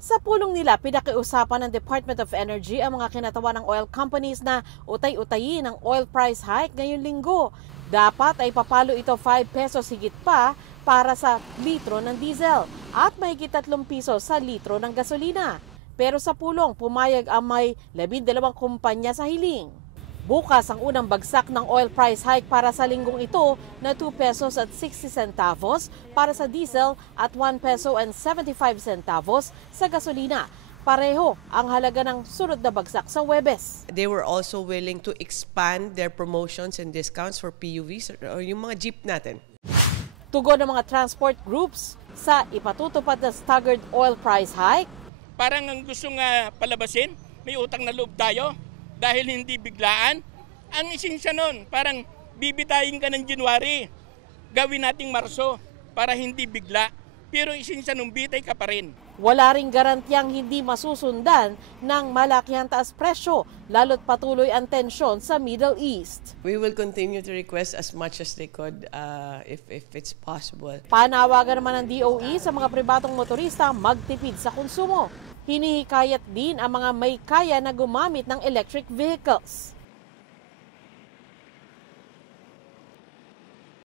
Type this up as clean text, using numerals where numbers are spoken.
Sa pulong nila, pinakiusapan ng Department of Energy ang mga kinatawan ng oil companies na utay-utayin ang oil price hike ngayong linggo. Dapat ay papalo ito 5 pesos higit pa para sa litro ng diesel at mahigit 3 piso sa litro ng gasolina. Pero sa pulong, pumayag ang may 12 kumpanya sa hiling. Bukas ang unang bagsak ng oil price hike para sa linggong ito na 2 pesos at 60 centavos para sa diesel at 1 peso and 75 centavos sa gasolina. Pareho ang halaga ng sunod na bagsak sa Huwebes. They were also willing to expand their promotions and discounts for PUVs or yung mga jeep natin. Tugon ng mga transport groups sa ipatutupad na staggered oil price hike. Parang ang gusto nga palabasin, may utang na loob tayo. Dahil hindi biglaan, ang isinsya nun, parang bibitayin ka ng January, gawin nating Marso para hindi bigla. Pero isinsya nung bitay ka pa rin. Wala ring garantiyang hindi masusundan ng malakihang taas presyo, lalo't patuloy ang tensyon sa Middle East. We will continue to request as much as they could if it's possible. Panawagan naman ng DOE sa mga pribadong motorista magtipid sa konsumo. Hinihikayat din ang mga may kaya na gumamit ng electric vehicles.